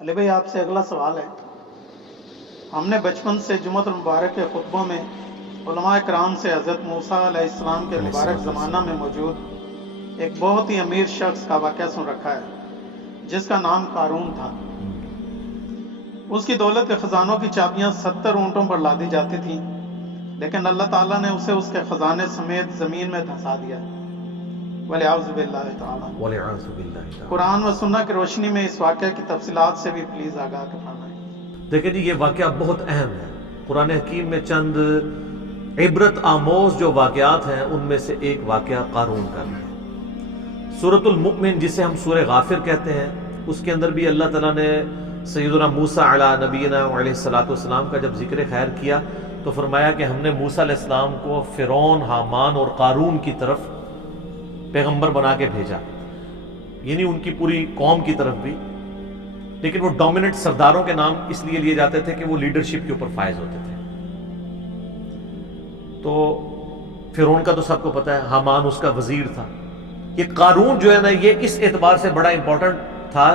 علی بھائی آپ سے اگلا سوال ہے. ہم نے بچپن سے جمعۃ المبارک کے خطبوں میں علماء کرام سے حضرت موسیٰ علیہ السلام کے مبارک زمانہ میں موجود ایک بہت ہی امیر شخص کا واقعہ سن رکھا ہے جس کا نام قارون تھا. اس کی دولت کے خزانوں کی چابیاں 70 اونٹوں پر لادی جاتی تھیں، لیکن اللہ تعالیٰ نے اسے اس کے خزانے سمیت زمین میں دھنسا دیا. وَلِعَوْذُ بِاللَّهِ تعالیٰ. قرآن و سنت کی روشنی میں اس واقعہ کی تفصیلات سے بھی پلیز آگاہ فرمائیں. دیکھیں جی، یہ واقعہ بہت اہم ہے. قرآن حکیم میں چند عبرت آموز جو واقعات ہیں ان میں سے ایک واقعہ قارون کا ہے. سورۃ المؤمن جسے ہم سورہ غافر کہتے ہیں، اس کے اندر بھی اللہ تعالیٰ نے سیدنا موسیٰ علیہ نبینا علیہ السلام کا جب ذکر خیر کیا تو فرمایا کہ ہم نے موسیٰ علیہ السلام کو فرعون، حامان اور قارون کی طرف پیغمبر بنا کے بھیجا، یعنی ان کی پوری قوم کی طرف بھی. لیکن وہ ڈومیننٹ سرداروں کے نام اس لیے لیے جاتے تھے کہ وہ لیڈرشپ کے اوپر فائز ہوتے تھے. تو فرعون کا تو سب کو پتہ ہے، حامان اس کا وزیر تھا. یہ قارون جو ہے نا، یہ اس اعتبار سے بڑا امپورٹنٹ تھا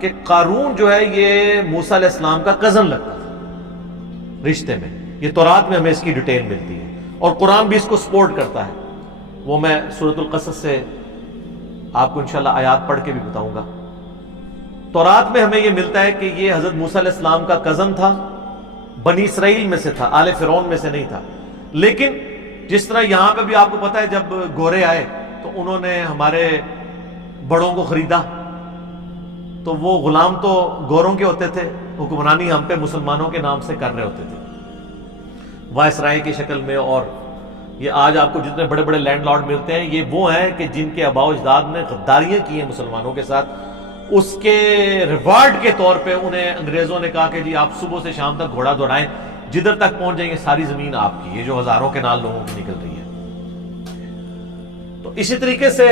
کہ قارون جو ہے یہ موسیٰ علیہ السلام کا کزن لگتا تھا رشتے میں. یہ تورات میں ہمیں اس کی ڈیٹیل ملتی ہے اور قرآن بھی اس کو سپورٹ کرتا ہے. وہ میں سورۃ القصص سے آپ کو انشاءاللہ آیات پڑھ کے بھی بتاؤں گا. تورات میں ہمیں یہ ملتا ہے کہ یہ حضرت موسیٰ علیہ السلام کا کزن تھا، بنی اسرائیل میں سے تھا، آل فرعون میں سے نہیں تھا. لیکن جس طرح یہاں پہ بھی آپ کو پتا ہے جب گورے آئے تو انہوں نے ہمارے بڑوں کو خریدا، تو وہ غلام تو گوروں کے ہوتے تھے، حکمرانی ہم پہ مسلمانوں کے نام سے کر رہے ہوتے تھے وائسرائے کی شکل میں. اور یہ آج آپ کو جتنے بڑے بڑے لینڈ لارڈ ملتے ہیں یہ وہ ہیں کہ جن کے آباء و اجداد نے غداریاں کی ہیں مسلمانوں کے ساتھ. اس کے ریوارڈ کے طور پہ انہیں انگریزوں نے کہا کہ جی آپ صبح سے شام تک گھوڑا دوڑائیں، جدھر تک پہنچ جائیں گے ساری زمین آپ کی، یہ جو ہزاروں کے نال لوگوں کی نکل رہی ہے. تو اسی طریقے سے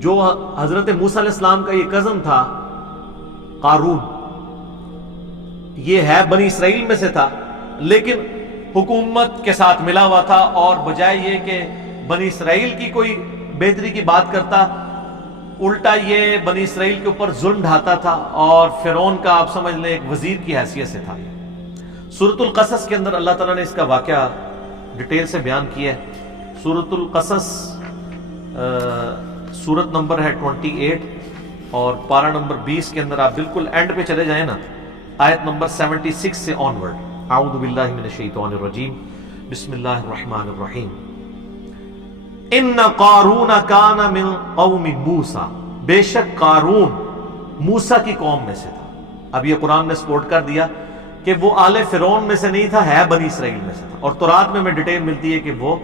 جو حضرت موسیٰ علیہ السلام کا یہ کزن تھا قارون، یہ ہے بنی اسرائیل میں سے تھا لیکن حکومت کے ساتھ ملا ہوا تھا، اور بجائے یہ کہ بنی اسرائیل کی کوئی بہتری کی بات کرتا، الٹا یہ بنی اسرائیل کے اوپر ظلم ڈھاتا تھا اور فرعون کا آپ سمجھ لیں ایک وزیر کی حیثیت سے تھا. سورۃ القصص کے اندر اللہ تعالیٰ نے اس کا واقعہ ڈیٹیل سے بیان کیا ہے. سورۃ القصص سورت نمبر ہے 28 اور پارہ نمبر 20 کے اندر آپ بالکل اینڈ پہ چلے جائیں نا، آیت نمبر 76 سے آن ورڈ. اعوذ باللہ من الشیطان الرجیم، بسم اللہ الرحمن الرحیم. ان قارون کان من قوم موسیٰ، بے شک قارون موسیٰ کی قوم میں سے تھا. اب یہ قرآن نے سپورٹ کر دیا کہ وہ آل فرعون میں سے نہیں تھا، ہے بنی اسرائیل میں سے تھا. اور تورات میں ہمیں ڈیٹیل ملتی ہے کہ وہ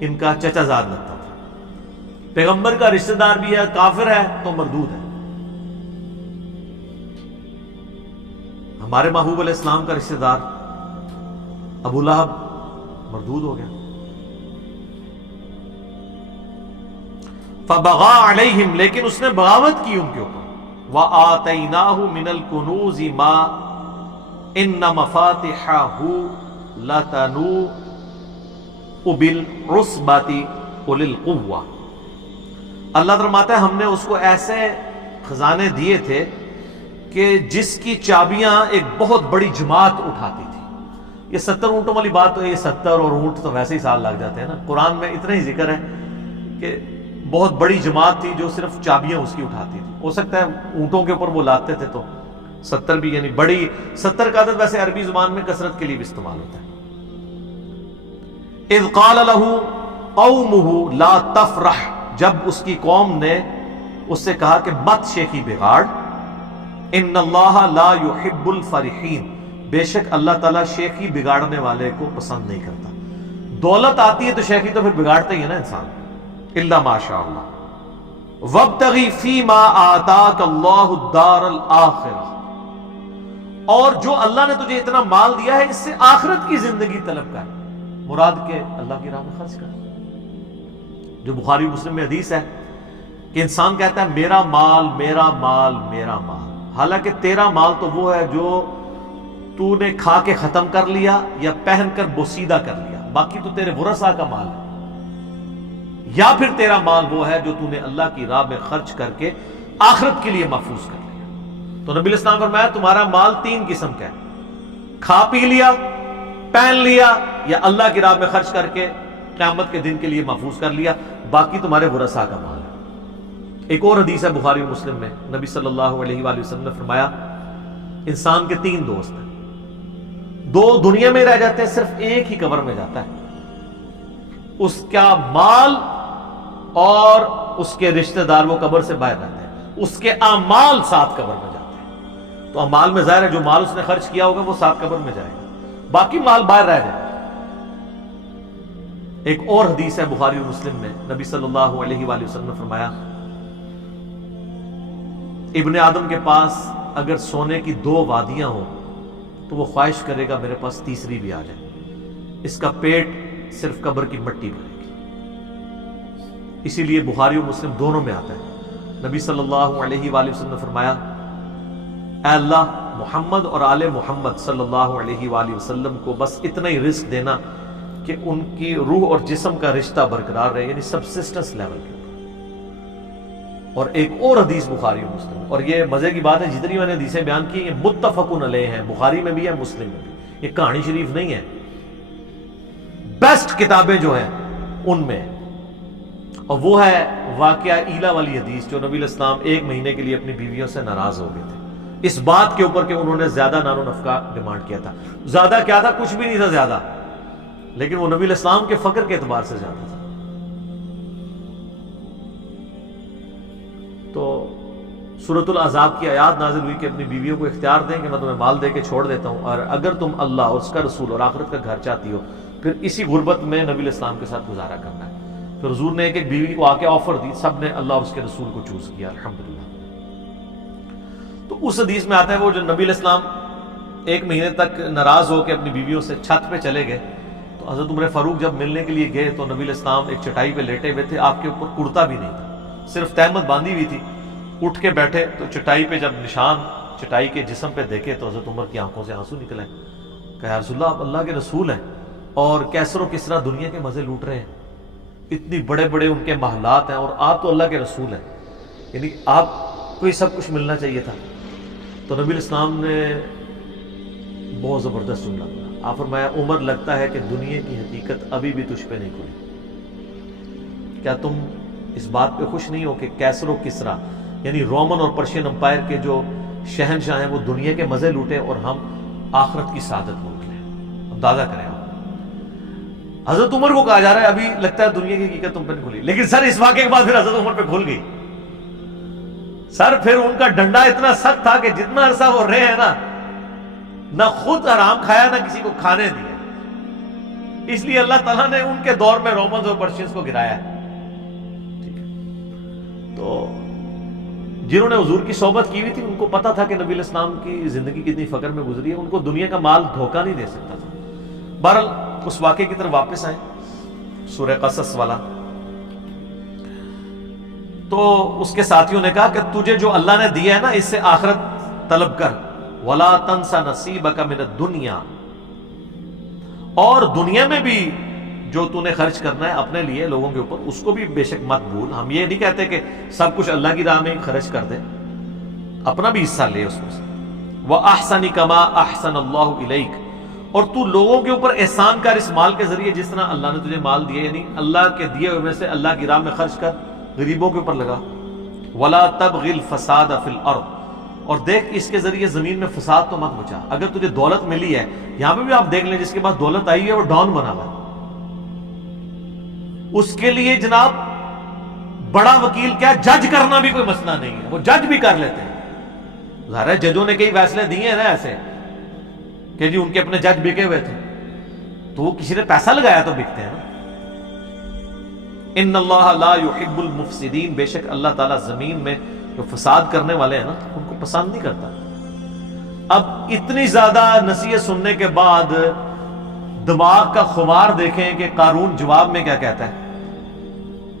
ان کا چچا زاد لگتا تھا. پیغمبر کا رشتہ دار بھی ہے، کافر ہے تو مردود ہے. ہمارے محبوب علیہ السلام کا رشتہ دار ابو لہب مردود ہو گیا. فبغى علیہم، لیکن اس نے بغاوت کی ان کے اوپر. وآتیناہ من الکنوز ما ان مفاتحہ لتنوء بالعصبۃ اولي القوہ. اللہ فرماتا ہے ہم نے اس کو ایسے خزانے دیے تھے کہ جس کی چابیاں ایک بہت بڑی جماعت اٹھاتی تھی. یہ 70 اونٹوں والی بات تو یہ 70 اور اونٹ تو ویسے ہی سال لگ جاتے ہیں نا. قرآن میں اتنا ہی ذکر ہے کہ بہت بڑی جماعت تھی جو صرف چابیاں اس کی اٹھاتی تھی. ہو سکتا ہے اونٹوں کے اوپر وہ لاتے تھے تو 70 بھی، یعنی بڑی 70 کا عدد ویسے عربی زبان میں کثرت کے لیے بھی استعمال ہوتا ہے. اذ قال له قومه لا تفرح، جب اس کی قوم نے اس سے کہا کہ مت شیخی بگاڑ. ان اللہ لا يحب الفرحین، بے شک اللہ تعالیٰ شیخی بگاڑنے والے کو پسند نہیں کرتا. دولت آتی ہے تو شیخی تو پھر بگاڑتا ہی ہے نا انسان، الا ما شاء اللہ. وابتغی فیما آتاک اللہ الدار الآخرہ، اور جو اللہ نے تجھے اتنا مال دیا ہے اس سے آخرت کی زندگی طلب کر، مراد کے اللہ کی راہ میں خرچ کر. جو بخاری مسلم میں حدیث ہے کہ انسان کہتا ہے میرا مال میرا مال میرا مال، حالانکہ تیرا مال تو وہ ہے جو تو نے کھا کے ختم کر لیا یا پہن کر بوسیدہ کر لیا، باقی تو تیرے ورثاء کا مال ہے. یا پھر تیرا مال وہ ہے جو تو نے اللہ کی راہ میں خرچ کر کے آخرت کے لیے محفوظ کر لیا۔ تو نبی اسلام فرمایا تمہارا مال 3 قسم کا ہے، کھا پی لیا، پہن لیا، یا اللہ کی راہ میں خرچ کر کے قیامت کے دن کے لیے محفوظ کر لیا، باقی تمہارے ورثاء کا مال ہے۔ ایک اور حدیث ہے بخاری و مسلم میں، نبی صلی اللہ علیہ وآلہ وسلم نے فرمایا انسان کے 3 دوست ہیں، 2 دنیا میں رہ جاتے ہیں، صرف ایک ہی قبر میں جاتا ہے، اس کا مال اور اس کے رشتہ دار وہ قبر سے باہر رہتے ہیں، اس کے اعمال ساتھ قبر میں جاتے ہیں۔ تو اعمال میں ظاہر ہے جو مال اس نے خرچ کیا ہوگا وہ ساتھ قبر میں جائے گا، باقی مال باہر رہ جائے گا۔ ایک اور حدیث ہے بخاری و مسلم میں، نبی صلی اللہ علیہ وآلہ وسلم نے فرمایا ابن آدم کے پاس اگر سونے کی 2 وادیاں ہوں تو وہ خواہش کرے گا میرے پاس تیسری بھی آ جائے، اس کا پیٹ صرف قبر کی مٹی بھرے گی۔ اسی لیے بخاری و مسلم دونوں میں آتا ہے، نبی صلی اللہ علیہ وآلہ وسلم نے فرمایا اے اللہ محمد اور آل محمد صلی اللہ علیہ وآلہ وسلم کو بس اتنا ہی رزق دینا کہ ان کی روح اور جسم کا رشتہ برقرار رہے، یعنی سبسسٹنس لیول کے۔ اور ایک اور حدیث بخاری و مسلم، اور یہ مزے کی بات ہے جتنی میں نے حدیثیں بیان کی یہ متفقن علیہ ہیں، بخاری میں بھی ہے مسلم میں بھی، یہ کہانی شریف نہیں ہے، بیسٹ کتابیں جو ہیں ان میں۔ اور وہ ہے واقعہ ایلا والی حدیث، جو نبی علیہ السلام 1 مہینے کے لیے اپنی بیویوں سے ناراض ہو گئے تھے اس بات کے اوپر کہ انہوں نے زیادہ نان و نفقہ ڈیمانڈ کیا تھا۔ زیادہ کیا تھا؟ کچھ بھی نہیں تھا زیادہ، لیکن وہ نبی علیہ السلام کے فقر کے اعتبار سے زیادہ تھا۔ تو سورۃ الاحزاب کی آیات نازل ہوئی کہ اپنی بیویوں کو اختیار دیں کہ میں تمہیں مال دے کے چھوڑ دیتا ہوں، اور اگر تم اللہ اور اس کا رسول اور آخرت کا گھر چاہتی ہو پھر اسی غربت میں نبی علیہ السلام کے ساتھ گزارا کرنا ہے۔ پھر حضور نے ایک بیوی کو آ کے آفر دی، سب نے اللہ اور اس کے رسول کو چوز کیا، الحمدللہ۔ تو اس حدیث میں آتا ہے وہ جو نبی علیہ السلام 1 مہینے تک ناراض ہو کے اپنی بیویوں سے چھت پہ چلے گئے، تو حضرت عمر فاروق جب ملنے کے لیے گئے تو نبی علیہ السلام ایک چٹائی پہ لیٹے ہوئے تھے، آپ کے اوپر کرتا بھی نہیں تھا، صرف تہمت باندھی ہوئی تھی۔ اٹھ کے بیٹھے تو چٹائی پہ جب نشان چٹائی کے جسم پہ دیکھے تو حضرت عمر کی آنکھوں سے آنسو نکلے، کہ یا رسول اللہ آپ اللہ کے رسول ہیں اور کیسر و کسرا دنیا کے مزے لوٹ رہے ہیں، اتنی بڑے بڑے ان کے محلات ہیں، اور آپ تو اللہ کے رسول ہیں، یعنی آپ کو یہ سب کچھ ملنا چاہیے تھا۔ تو نبی علیہ السلام نے بہت زبردست جملہ بولا، آپ فرمایا عمر لگتا ہے کہ دنیا کی حقیقت ابھی بھی تجھ پہ نہیں کھلی، کیا تم اس بات پہ خوش نہیں ہو کہ کیسر و کسرا یعنی رومن اور پرشین امپائر کے جو شہنشاہ ہیں وہ دنیا کے مزے لوٹے اور ہم آخرت کی سعادت لوٹ لیں؟ اندازہ کریں آپ، حضرت عمر کو کہا جا رہا ہے ابھی لگتا ہے دنیا کی حقیقت تم پہ نہیں کھلی، لیکن سر اس واقعے کے بعد پھر حضرت عمر پہ کھل گئی۔ سر پھر ان کا ڈنڈا اتنا سخت تھا کہ جتنا عرصہ وہ رہے ہیں نا، نہ خود حرام کھایا نہ کسی کو کھانے دیا، اس لیے اللہ تعالیٰ نے ان کے دور میں رومنز اور پرشینز کو گرایا ہے۔ تو جنہوں نے حضور کی صحبت کی ہوئی تھی ان کو پتا تھا کہ نبی علیہ السلام کی زندگی کتنی فقر میں گزری ہے، ان کو دنیا کا مال دھوکہ نہیں دے سکتا تھا۔ بہرحال اس واقعے کی طرف واپس آئیں، سورہ قصص والا۔ تو اس کے ساتھیوں نے کہا کہ تجھے جو اللہ نے دیا ہے نا اس سے آخرت طلب کر، وَلَا تَنْسَ نَصِيبَكَ مِنَ الدُّنْيَا، اور دنیا میں بھی جو تو نے خرچ کرنا ہے اپنے لیے لوگوں کے اوپر اس کو بھی بے شک مت بھول۔ ہم یہ نہیں کہتے کہ سب کچھ اللہ کی راہ میں خرچ کر دے، اپنا بھی حصہ لے اس میں سے۔ وَأَحْسَنِ كَمَا أَحْسَنَ اللَّهُ إِلَيْكَ، اور تو لوگوں کے اوپر احسان کر اس مال کے ذریعے جس طرح اللہ نے تجھے مال دیا، یعنی اللہ کے دیے ہوئے میں سے اللہ کی راہ میں خرچ کر، غریبوں کے اوپر لگا۔ وَلَا تَبْغِ الْفَسَادَ فِي الْأَرْضِ، اور دیکھ اس کے ذریعے زمین میں فساد تو مت بچا۔ اگر تجھے دولت ملی ہے، یہاں پہ بھی آپ دیکھ لیں جس کے پاس دولت آئی ہے وہ ڈان بنا ہوا ہے، اس کے لیے جناب بڑا وکیل کیا جج کرنا بھی کوئی مسئلہ نہیں ہے، وہ جج بھی کر لیتے ہیں۔ ظاہر ہے ججوں نے کئی فیصلے دیے ہیں نا ایسے کہ جی ان کے اپنے جج بکے ہوئے تھے، تو وہ کسی نے پیسہ لگایا تو بکتے ہیں نا۔ ان اللہ لا يحب المفسدین، بے شک اللہ تعالیٰ زمین میں جو فساد کرنے والے ہیں نا ان کو پسند نہیں کرتا۔ اب اتنی زیادہ نصیحت سننے کے بعد دماغ کا خمار دیکھیں کہ قارون جواب میں کیا کہتا ہے،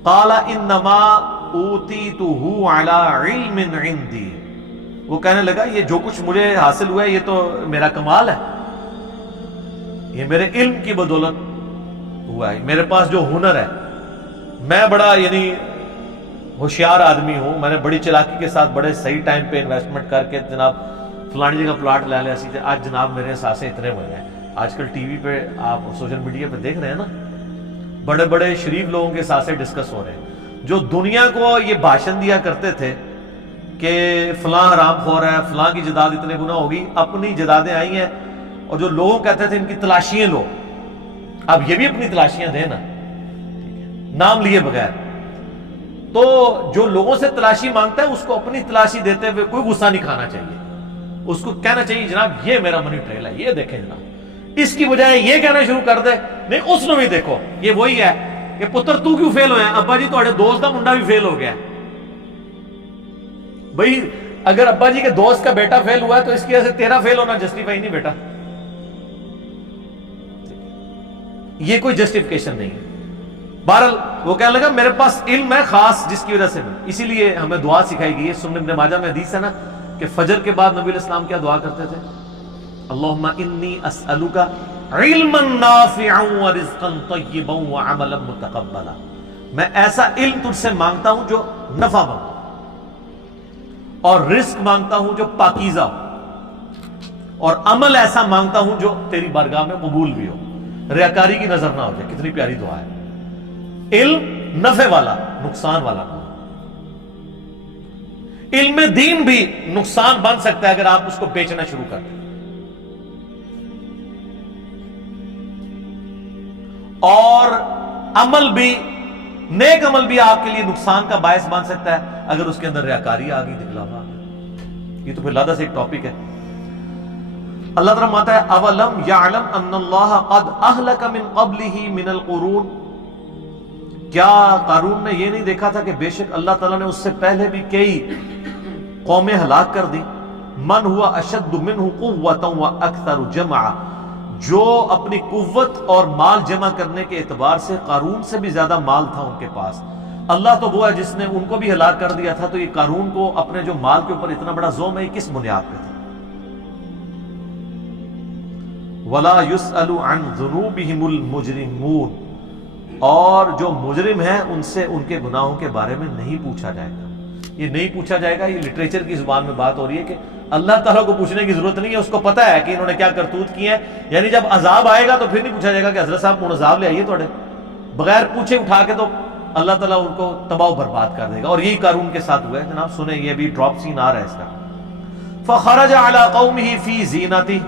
قال انما اوتیتہ علی علم عندی، وہ کہنے لگا یہ جو کچھ مجھے حاصل ہوا ہے یہ تو میرا کمال ہے، یہ میرے علم کی بدولت ہوا ہے، میرے پاس جو ہنر ہے، میں بڑا یعنی ہوشیار آدمی ہوں, میں نے بڑی چلاکی کے ساتھ بڑے صحیح ٹائم پہ انویسٹمنٹ کر کے جناب فلانی جگہ پلاٹ لے لیا سیدھے, آج جناب میرے سانسیں اتنے ہوئے ہیں. آج کل ٹی وی پہ آپ سوشل میڈیا پہ دیکھ رہے ہیں نا, بڑے بڑے شریف لوگوں کے سانسیں ڈسکس ہو رہے ہیں, جو دنیا کو یہ بھاشن دیا کرتے تھے کہ فلاں حرام خور ہے, فلاں کی جداد اتنے گناہ ہوگی, اپنی جدادیں آئی ہیں. اور جو لوگوں کہتے تھے ان کی تلاشیاں لو, اب یہ بھی اپنی تلاشیاں دیں نا, نام لیے بغیر. تو جو لوگوں سے تلاشی مانگتا ہے اس کو اپنی تلاشی دیتے ہوئے کوئی غصہ نہیں کھانا چاہیے. اس کو کہنا چاہیے جناب یہ میرا منی ٹریل ہے, یہ دیکھیں جناب, اس کی بجائے یہ کہنا شروع کر دے نہیں اس نے بھی دیکھو. یہ وہی ہے کہ پتر تو کیوں فیل ہویا, ابا جی تھوڑے دوست کا منڈا بھی فیل ہو گیا. بھئی اگر ابا جی کے دوست کا بیٹا فیل ہوا ہے تو اس کی وجہ سے تیرا فیل ہونا جسٹیفائی نہیں بیٹا, یہ کوئی جسٹیفیکیشن نہیں ہے. بہرحال وہ کہنے لگا میرے پاس علم ہے خاص جس کی وجہ سے نہیں, اسی لیے ہمیں دعا سکھائی گئی ہے. سنن ابن ماجہ میں حدیث ہے نا کہ فجر کے بعد نبی علیہ السلام کیا دعا کرتے تھے, اللہم انی اسألک علما نافعا ورزقا طیبا وعملا متقبلا. میں ایسا علم تجھ سے مانگتا ہوں جو نفع مانگتا ہوں, اور رزق مانگتا ہوں جو پاکیزہ ہو, اور عمل ایسا مانگتا ہوں جو تیری بارگاہ میں قبول بھی ہو, ریاکاری کی نظر نہ ہو جائے. کتنی پیاری دعا ہے. علم نفع والا, نقصان والا نہ. علم دین بھی نقصان بن سکتا ہے اگر آپ اس کو بیچنا شروع کر دیں, اور عمل بھی, نیک عمل بھی آپ کے لیے نقصان کا باعث بن سکتا ہے اگر اس کے اندر ریاکاری آ گئی, دکھلاوا آ گیا. یہ تو پھر لادہ سے ایک ٹاپک ہے. اللہ تعالیٰ ماتا ہے اولم یعلم ان اللہ قد اہلک من قبلہ من القرون, کیا قارون نے یہ نہیں دیکھا تھا کہ بے شک اللہ تعالیٰ نے اس سے پہلے بھی کئی قومیں ہلاک کر دی. من ہوا اشد منہ قوۃ واکثر جمعا, جو اپنی قوت اور مال جمع کرنے کے اعتبار سے قارون سے بھی زیادہ مال تھا ان کے پاس. اللہ تو وہ ہے جس نے ان کو بھی ہلاک کر دیا تھا, تو یہ قارون کو اپنے جو مال کے اوپر اتنا بڑا زوم ہے, یہ کس بنیاد پہ تھا؟ وَلَا يُسْأَلُ عَنْ ذُنُوبِهِمُ الْمُجْرِمُونَ, اور جو مجرم ہیں ان سے ان کے گناہوں کے بارے میں نہیں پوچھا جائے گا. یہ نہیں پوچھا جائے گا, یہ لٹریچر کی زبان میں بات ہو رہی ہے کہ اللہ تعالیٰ کو پوچھنے کی ضرورت نہیں ہے, اس کو پتا ہے کہ انہوں نے کیا کرتوت کی ہیں. یعنی جب عذاب آئے گا تو پھر نہیں پوچھا جائے گا کہ حضرت صاحب کون عذاب لے آئیے توڑے, بغیر پوچھے اٹھا کے تو اللہ تعالیٰ ان کو تباہ و برباد کر دے گا. اور یہی قارون کے ساتھ ہوا ہے. جناب سنیں, یہ بھی ڈراپ سین آ رہا ہے اس کا. فخرج علی قومہ فی زینتہ,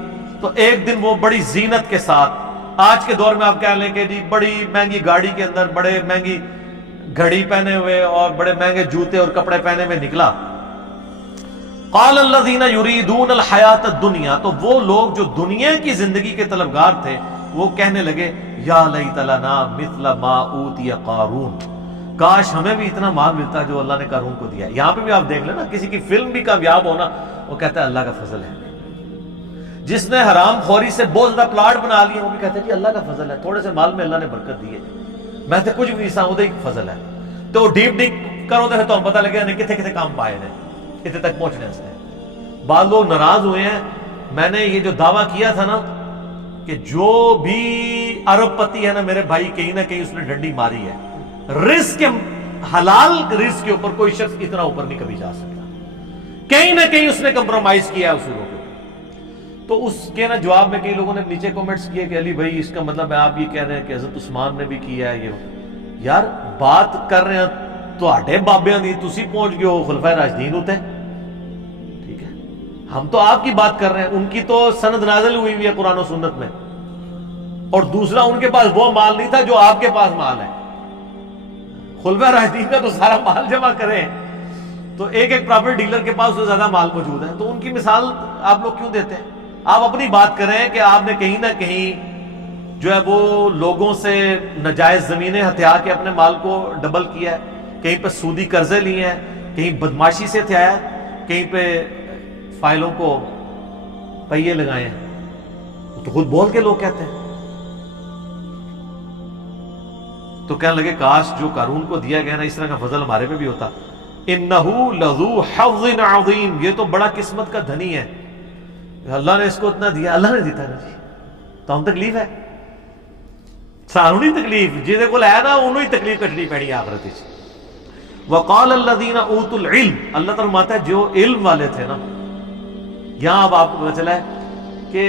تو ایک دن وہ بڑی زینت کے ساتھ, آج کے دور میں آپ کہہ لیں کہ جی بڑی مہنگی گاڑی کے اندر بڑے مہنگی گھڑی پہنے ہوئے اور بڑے مہنگے جوتے اور کپڑے پہنے ہوئے نکلا. قال الذین یریدون الحیات الدنیا, تو وہ لوگ جو دنیا کی زندگی کے طلبگار تھے وہ کہنے لگے یا لیت لنا مثل ما اوتی قارون, کاش ہمیں بھی اتنا مال ملتا جو اللہ نے قارون کو دیا. یہاں پہ بھی آپ دیکھ لیں نا, کسی کی فلم بھی کامیاب ہونا وہ کہتا ہے اللہ کا فضل ہے. جس نے حرام خوری سے بہت زیادہ پلاٹ بنا لیا وہ بھی کہتا ہے کہ اللہ کا فضل ہے, تھوڑے سے مال میں اللہ نے برکت دی ہے, میں تو کچھ بھی نہیں سا, وہ فضل ہے. تو ڈیپ کرو تو تو پتہ لگے نہیں کتنے کتنے کام پائے ہیں, اتنے تک پہنچنے سے. بعض لوگ ناراض ہوئے ہیں. میں نے یہ جو دعویٰ کیا تھا نا کہ جو بھی ارب پتی ہے نا میرے بھائی, کہیں نہ کہیں اس نے ڈنڈی ماری ہے. رزق, حلال رزق کے اوپر کوئی شخص اتنا اوپر نہیں کبھی جا سکتا, کہیں نہ کہیں اس نے کمپرومائز کیا ہے اصولوں کے. تو اس کے نا جواب میں کئی لوگوں نے نیچے کومنٹس کیے کہ علی بھائی اس کا مطلب ہے آپ یہ کہہ رہے ہیں کہ حضرت عثمان نے بھی کیا ہے. یہ یار بات کر رہے ہیں تو آٹے بابیاں دی, تسی پہنچ گئے ہو خلفائے راشدین ہوتے ہیں, ٹھیک ہے, ہم تو آپ کی بات کر رہے ہیں. ان کی تو سند نازل ہوئی ہے قرآن و سنت میں, اور دوسرا ان کے پاس وہ مال نہیں تھا جو آپ کے پاس مال ہے. خلفائے راشدین کا تو سارا مال جمع کریں تو ایک ایک پراپرٹی ڈیلر کے پاس تو زیادہ مال موجود ہے. تو ان کی مثال آپ لوگ کیوں دیتے ہیں؟ آپ اپنی بات کریں کہ آپ نے کہیں نہ کہیں جو ہے وہ لوگوں سے ناجائز زمینیں ہتھیا کے اپنے مال کو ڈبل کیا ہے, کہیں پہ سودی قرضے لیے ہیں, کہیں بدماشی سے ہتھیایا, کہیں پہ فائلوں کو پہیے لگائے ہیں. تو خود بول کے لوگ کہتے ہیں. تو کہنے لگے کاش جو قارون کو دیا گیا نا اس طرح کا فضل ہمارے پہ بھی ہوتا. انہو لذو حظ عظیم, یہ تو بڑا قسمت کا دھنی ہے, اللہ نے اس کو اتنا دیا, اللہ نے دیتا ہے جی. تو ہم تکلیف ہے, سانو نہیں تکلیف, جہدے کول ہے نا انہوں ہی تکلیف کٹنی پڑی آخرت وچ. وقال الذین اوتوا العلم، اللہ تعالیٰ فرماتا ہے جو علم والے تھے نا، یہاں اب آپ کو پتہ چلا ہے کہ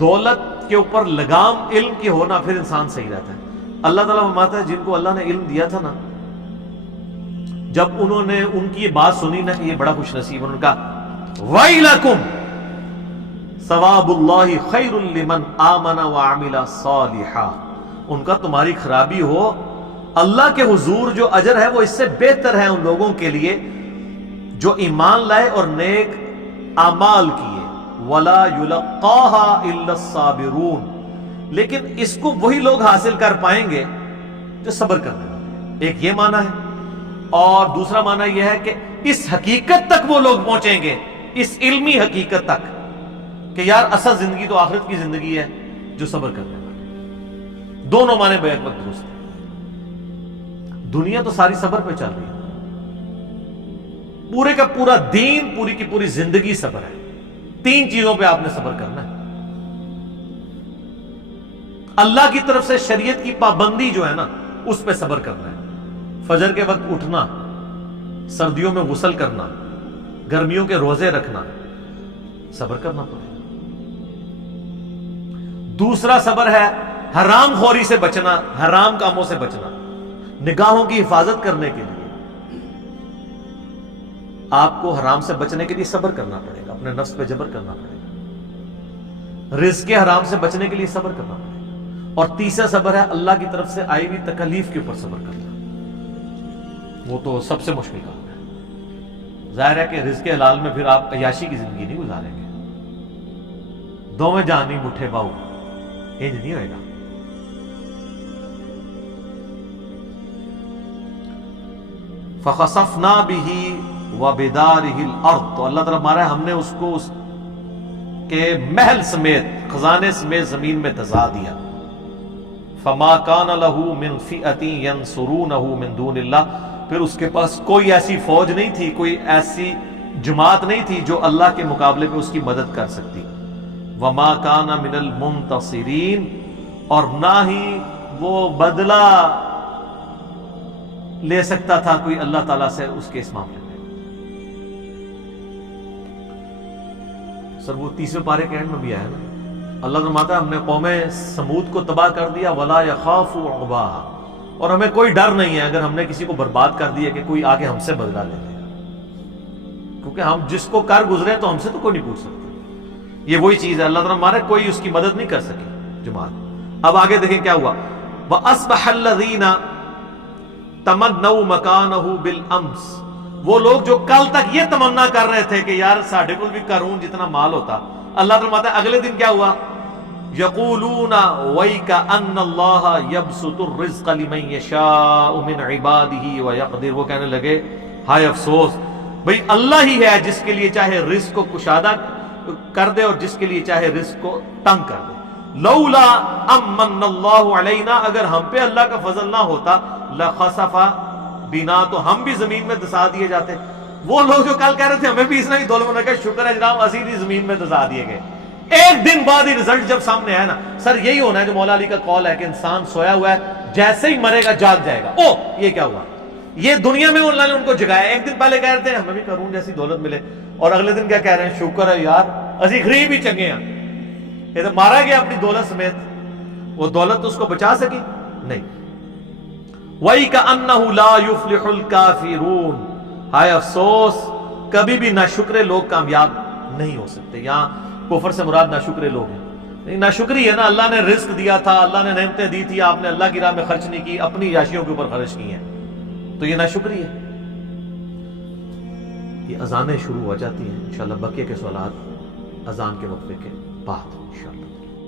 دولت کے اوپر لگام علم کی ہونا پھر انسان صحیح رہتا ہے۔ اللہ تعالیٰ فرماتا ہے جن کو اللہ نے علم دیا تھا نا، جب انہوں نے ان کی یہ بات سنی نا کہ یہ بڑا خوش نصیب، انہوں نے کہا وَيْلَكُمْ ثواب اللہ خیر لمن آمن وعمل صالحا، ان کا تمہاری خرابی ہو، اللہ کے حضور جو اجر ہے وہ اس سے بہتر ہے ان لوگوں کے لیے جو ایمان لائے اور نیک اعمال کیے۔ وَلَا يُلَقَّاهَا إِلَّا الصَّابِرُونَ، لیکن اس کو وہی لوگ حاصل کر پائیں گے جو صبر کرنے والے۔ ایک یہ معنی ہے، اور دوسرا معنی یہ ہے کہ اس حقیقت تک وہ لوگ پہنچیں گے، اس علمی حقیقت تک کہ یار اصل زندگی تو آخرت کی زندگی ہے جو صبر کرنے والے۔ دونوں معنی بیک وقت درست ہیں۔ دنیا تو ساری صبر پہ چل رہی ہے، پورے کا پورا دین، پوری کی پوری زندگی صبر ہے۔ تین چیزوں پہ آپ نے صبر کرنا ہے۔ اللہ کی طرف سے شریعت کی پابندی جو ہے نا اس پہ صبر کرنا ہے۔ فجر کے وقت اٹھنا، سردیوں میں غسل کرنا، گرمیوں کے روزے رکھنا، صبر کرنا پڑے۔ دوسرا صبر ہے حرام خوری سے بچنا، حرام کاموں سے بچنا، نگاہوں کی حفاظت کرنے کے لیے آپ کو حرام سے بچنے کے لیے صبر کرنا پڑے گا، اپنے نفس پہ جبر کرنا پڑے گا، رزق کے حرام سے بچنے کے لیے صبر کرنا پڑے گا۔ اور تیسرا صبر ہے اللہ کی طرف سے آئی ہوئی تکلیف کے اوپر صبر کرنا، وہ تو سب سے مشکل کام ہے۔ ظاہر ہے کہ رزق حلال میں پھر آپ عیاشی کی زندگی نہیں گزاریں گے، دو میں جانی مٹھے باؤ، انج نہیں ہوئے گا۔ فَخَسَفْنَا بِهِ وَبِدَارِهِ الْأَرْضِ، تو اللہ تعالیٰ مارا ہے ہم نے اس کو اس کے محل سمیت، خزانے سمیت زمین میں دھسا دیا۔ فَمَا كَانَ لَهُ مِنْ فِئَةٍ يَنْصُرُونَهُ مِنْ دُونِ اللَّهِ، پھر اس کے پاس کوئی ایسی فوج نہیں تھی، کوئی ایسی جماعت نہیں تھی جو اللہ کے مقابلے پہ اس کی مدد کر سکتی۔ وَمَا كَانَ مِنَ الْمُنْتَصِرِينَ، اور نہ ہی وہ بدلہ لے سکتا تھا کوئی اللہ تعالیٰ سے اس کے اس معاملے میں۔ سر وہ تیسرے پارے کے اینڈ میں بھی آیا نا، اللہ فرماتا ہے ہم نے قوم سمود کو تباہ کر دیا، وَلَا يَخَافُ عُقْبَاهَا، اور ہمیں کوئی ڈر نہیں ہے اگر ہم نے کسی کو برباد کر دیا کہ کوئی آگے ہم سے بدلہ لے لے گا، کیونکہ ہم جس کو کر گزرے تو ہم سے تو کوئی نہیں پوچھ سکتا۔ یہ وہی چیز ہے، اللہ تعالیٰ ہمارے کوئی اس کی مدد نہیں کر سکی جماعت۔ اب آگے دیکھیں کیا ہوا، وَأَصْبَحَ الَّذِينَ تَمَنَّوْا مَكَانَهُ بِالْأَمْسِ، وہ لوگ جو کل تک یہ تمنا کر رہے تھے کہ یار ساڑھے کو بھی قارون جتنا مال ہوتا، اللہ فرماتا ہے اگلے دن کیا ہوا، يَقُولُونَ وَيْكَ أَنَّ اللَّهَ يَبْسُطُ الرِّزْقَ لِمَنْ يَشَاءُ مِنْ عِبَادِهِ وَيَقْدِرُ، وہ کہنے لگے ہائے افسوس، بھئی اللہ ہی ہے جس کے لیے چاہے رزق کو کشادہ کر دے اور جس کے لیے چاہے رزق کو تنگ کر دے۔ لولا امن اللہ علینا، اگر ہم پہ اللہ کا فضل نہ ہوتا، لخسف بنا، تو ہم بھی زمین میں دسا دیے جاتے۔ وہ لوگ جو کل کہہ رہے تھے ہمیں بھی اس نے ظلم نہ کیا، شکر ہے جناب اسی بھی زمین میں دسا دیے گئے۔ ایک دن بعد ہی رزلٹ جب سامنے آیا نا، سر یہی ہونا ہے جو مولا علی کا قول ہے کہ انسان سویا ہوا ہے، جیسے ہی مرے گا جاگ جائے گا۔ او یہ کیا ہوا، یہ دنیا میں اللہ نے ان کو جگایا۔ ایک دن پہلے کہہ رہے تھے ہمیں بھی قارون جیسی دولت ملے، اور اگلے دن کیا کہہ رہے ہیں، شکر ہے یار اسی غریب ہی چنگے ہیں۔ یہ تو مارا گیا اپنی دولت سمیت، وہ دولت اس کو بچا سکی نہیں۔ وَيْكَأَنَّهُ لَا يُفْلِحُ الْكَافِرُونَ، ہائے افسوس کبھی بھی ناشکرے لوگ کامیاب نہیں ہو سکتے۔ یہاں کفر سے مراد ناشکرے لوگ ہیں، ناشکری ہے نا، اللہ نے رزق دیا تھا، اللہ نے نعمتیں دی تھی، آپ نے اللہ کی راہ میں خرچ نہیں کی، اپنی عیاشیوں کے اوپر خرچ کی ہیں، تو یہ ناشکری ہے۔ یہ اذانیں شروع ہو جاتی ہیں انشاءاللہ، بقیہ کے سوالات اذان کے وقفے کے بعد انشاءاللہ۔